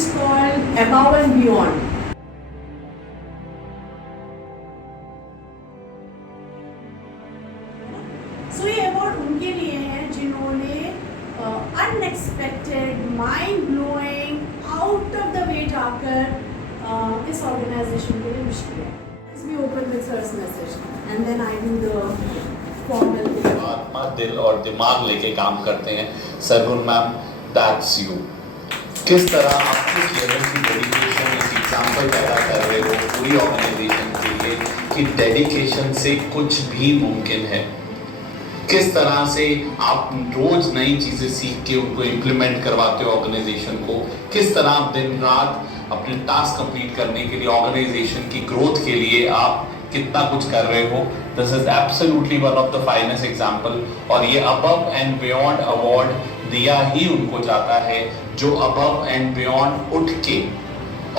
is called Above and Beyond. So ये award उनके लिए है जिन्होंने unexpected, mind blowing, out of the way जाकर इस ऑर्गेनाइजेशन के लिए विश किया. Let's be open with sir's message and then I do the formal. आत्मा, दिल और दिमाग लेके काम करते हैं. Sargun ma'am, that's you. किस तरह आप किस लेवल की डेडिकेशन, इस एग्जाम्पल पैदा कर रहे हो पूरी ऑर्गेनाइजेशन के लिए कि डेडिकेशन से कुछ भी मुमकिन है. किस तरह से आप रोज नई चीज़ें सीख के उनको इम्प्लीमेंट करवाते हो ऑर्गेनाइजेशन को. किस तरह आप दिन रात अपने टास्क कंप्लीट करने के लिए, ऑर्गेनाइजेशन की ग्रोथ के लिए आप कितना कुछ कर रहे हो. This is absolutely one of the finest example. और ये अबव एंड बियॉन्ड अवार्ड दिया ही उनको जाता है जो अबव एंड बियॉन्ड उठ के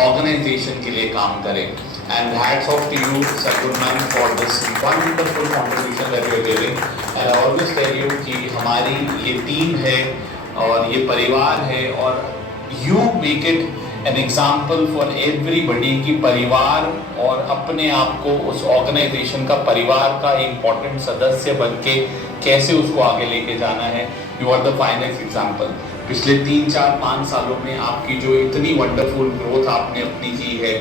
ऑर्गेनाइजेशन के लिए काम करें. And hats off to you, Sargun ma'am, for this wonderful contribution that you are giving. And I always tell you कि हमारी ये टीम है और ये परिवार है और you make it an example for everybody कि परिवार और अपने आप को उस ऑर्गेनाइजेशन का, परिवार का इम्पोर्टेंट सदस्य बन के कैसे उसको आगे लेके जाना है. You are the finest example. पिछले 3-4-5 सालों में आपकी जो इतनी वंडरफुल ग्रोथ आपने अपनी की है,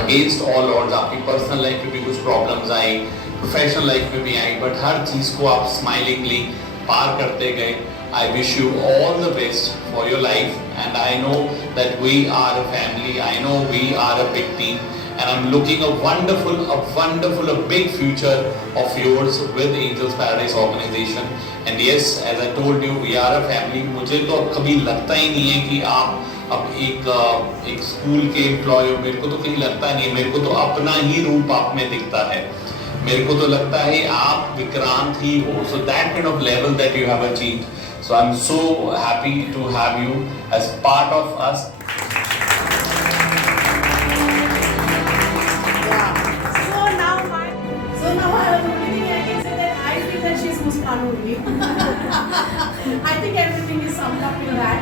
अगेंस्ट ऑल ऑड्स, आपकी पर्सनल लाइफ में भी कुछ प्रॉब्लम्स आई, प्रोफेशनल लाइफ में भी आई, बट हर चीज़ को आप स्माइलिंगली पार करते गए. I wish you all the best for your life and I know that we are a family. I know we are a big team and I'm looking a wonderful, a big future of yours with Angels Paradise organization. And yes, as I told you, we are a family. मुझे तो कभी लगता ही नहीं है कि आप अब एक स्कूल के एम्प्लॉय हो. मेरे को तो कहीं लगता नहीं है. मेरे को तो अपना ही रूप आप में दिखता है. मेरे को तो लगता है आप विक्रांत ही हो. So that kind of level that you have achieved. So I'm so happy to have you as part of us. I think everything is summed up in that.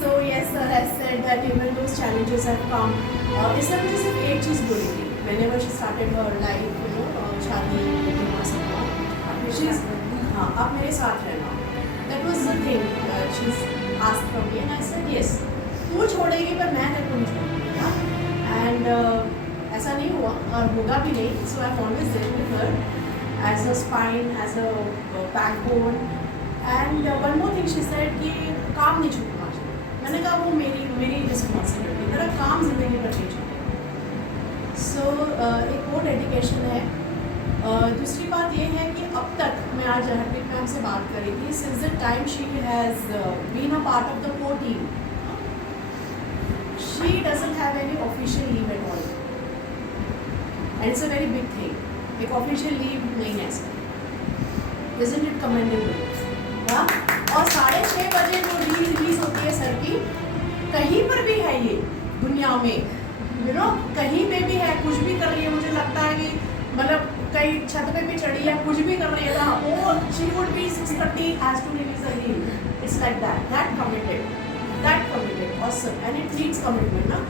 So yes, sir has said that even those challenges have come. इसने मुझे सिर्फ एक चीज़ बोली थी. Whenever she started her life, शादी करना सबका, हाँ, आप मेरे साथ रहना. That was the thing. She's asked from me and I said yes. तू छोड़ेगी पर मैं तेरे को नहीं छोड़ूंगी. And ऐसा नहीं हुआ और होगा भी नहीं. So I'm always there with her as a spine, as a backbone. And one more thing she said कि काम नहीं छूटना चाहिए. मैंने कहा वो मेरी रिस्पॉन्सिबिलिटी, मेरा काम जिंदगी भर नहीं छूटेगा. सो एक वो डेडिकेशन है. दूसरी बात ये है कि अब तक मैं आज हरप्रीत मैम से बात कर रही थी. Since the time she has been a part of the core team, she doesn't have any official leave at all and it's a very big thing. एक ऑफिशियल लीव नहीं है इसका. Isn't it commendable? हाँ, और 6:30 बजे जो reel release होती है सर की, कहीं पर भी है ये दुनिया में, कहीं पे भी है, कुछ भी कर रही है. मुझे लगता है कि मतलब कहीं छत पे भी चढ़ी है, कुछ भी कर रही है ना, वो she would be 6:30 has to release a reel. It's like that committed, awesome. And it needs commitment ना,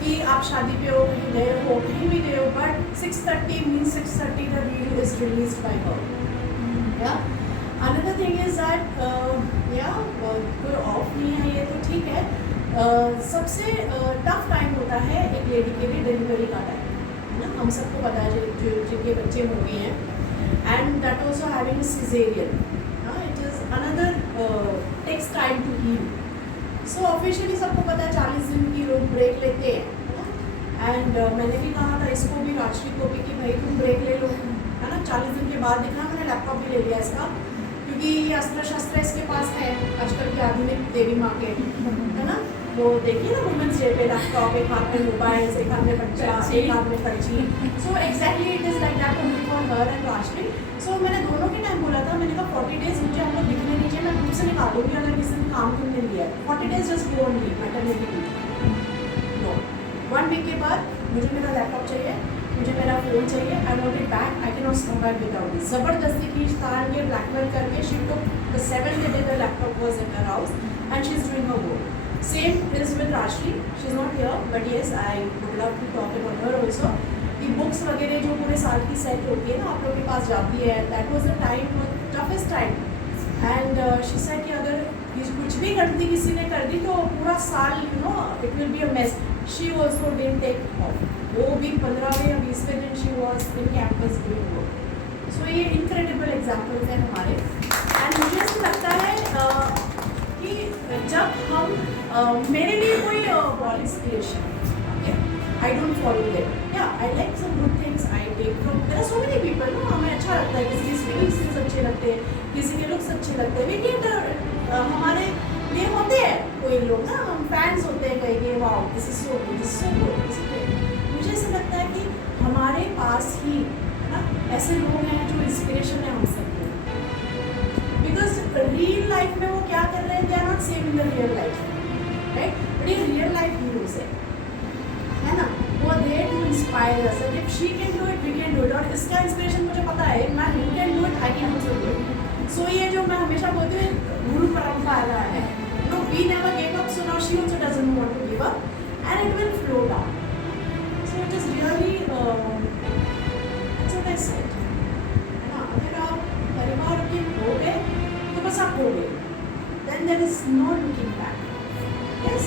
कि आप शादी पे हो, कहीं गए हो, कहीं भी गए हो, but 6:30 means 6:30 the reel is released by her. Yeah. Another thing is that कोई ऑफ नहीं है ये तो ठीक है. सबसे टफ टाइम होता है एक लेडी के लिए डिलीवरी का टाइम, है ना. हम सबको पता है जिनके बच्चे हो गए हैं and that also having caesarean. It is another takes time to heal. So officially सबको पता है 40 दिन की लोग ब्रेक लेते हैं. एंड मैंने भी कहा था इसको भी, राजश्री को भी, कि भाई तुम ब्रेक ले लो, है ना. 40 दिन के बाद दिखना. मैंने लैपटॉप भी ले लिया इसका, क्योंकि अस्त्र शस्त्र इसके पास है आजकल की आधुनिक देवी माँ के, है ना. वो देखिए ना वुमेन्स डे पे लैपटॉप, एक हाथ में मोबाइल, एक हाथ में बच्चा, एक हाथ में पर्ची. So exactly it is like that only for her and Rajshree. So मैंने दोनों के टाइम बोला था. मैंने कहा 40 डेज मुझे हम लोग दिखने दीजिए, मैं खुद से निकालूंगी अगर किसी ने काम तुमने लिया है. 40 days just go only maternity leave. No, 1 week के बाद मुझे मेरा लैपटॉप चाहिए, मुझे मेरा फ़ोन चाहिए. I want it back. I can not survive without this. ज़बरदस्ती की तान के ब्लैकमेल करके she took the 7th day the laptop was in her house and she is doing her work. Same is with Rashmi. She's not here, but yes, I would love to talk about her also. कि books वगैरह जो पूरे साल की set होती है ना आप लोग के पास जाती है, that was the time, toughest time. And she said कि अगर कुछ भी गलती किसी ने कर दी तो पूरा साल you know it will be a mess. She also didn't take off. वो भी 15वें या 20वें दिन she was in campus doing work. So ये इनक्रेडिबल एग्जाम्पल्स हैं हमारे. एंड मुझे ऐसा लगता है कि जब हम मेरे लिए कोई wall inspiration, I don't follow them. Yeah, I like some good things I take from. There are so many people, no? हमें अच्छा लगता है, किसी के स्पीकिंग स्किल्स अच्छे लगते हैं, किसी के लुक्स अच्छे लगते हैं. We get हमारे लिए होते हैं कोई लोग ना, हम फैंस होते हैं कहीं के. Wow, this is so good, this is so good, this is great. मुझे ऐसा लगता है कि हमारे पास ही ना ऐसे लोग हैं जो इंस्पिरेशन है हम सबको. Because रियल लाइफ में वो क्या कर रहे हैं, they are not same in the real life, right? But ये रियल लाइफ हीरोज है ना, वो are there to inspire us. And if she can do it, we can do it. और इसका इंस्पिरेशन मुझे पता है, man, you can do it, I can also do it. So ये जो मैं हमेशा बोलती हूँ गुरु परंपरा है. No, we never gave up, so now she also doesn't want to give up, and it will flow down. So it is really, that's what I said. है ना, अगर आप परिवार के हो गए, तो बस आप हो गए. Then there is no looking back. Yes.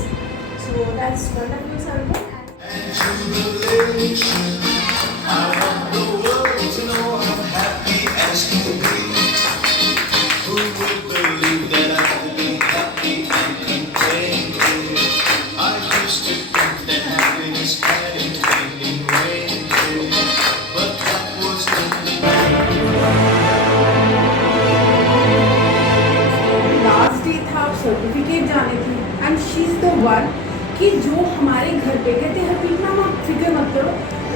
So that's wonderful, Sarvo. To the nation, I want the world to know I'm happy as can be. Who would believe that I could be happy and contented? I used to think that happiness had its fading ways, but that was in the last day था और certificate जाने थी. And she is the one कि जो हमारे घर पे कहते हैं हरप्रीत मैम आप फिक्र मत करो,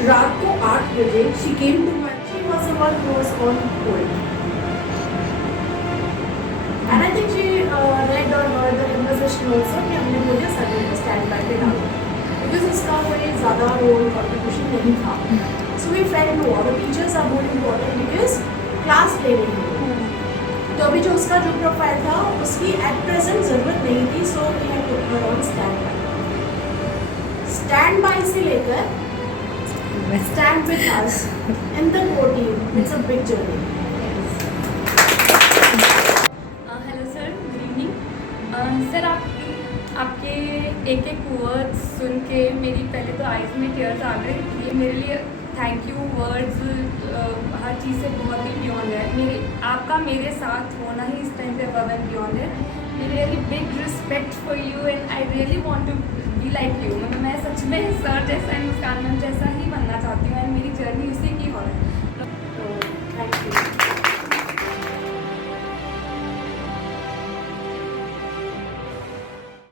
रात को 8 बजे she came to my. She was the one who was on hold. And I think she read or heard the conversation also कि हमने बोले सर स्टैंड बाय पे डालो, बिकॉज इसका कोई ज़्यादा रोल कंट्रीब्यूशन नहीं था. So we felt no our teachers are more important because class ले रही है. तो अभी जो उसका जो प्रोफाइल था उसकी एट प्रेजेंट ज़रूरत नहीं थी. So we have to put on stand by. Stand by से लेकर stand with us in the core team, it's a big journey. Hello sir, good evening. Sir आपके एक एक वर्ड्स सुन के मेरी पहले तो आइज़ में टीयर्स आ गए. ये मेरे लिए थैंक यू वर्ड्स हर चीज़ से बहुत ही बियॉन्ड है. आपका मेरे साथ होना ही इस टाइम पे अबव एंड बियॉन्ड है. Really big respect for you and I really want to be like you. मतलब मैं सच में सर जैसा एंड मुस्कान मैम जैसा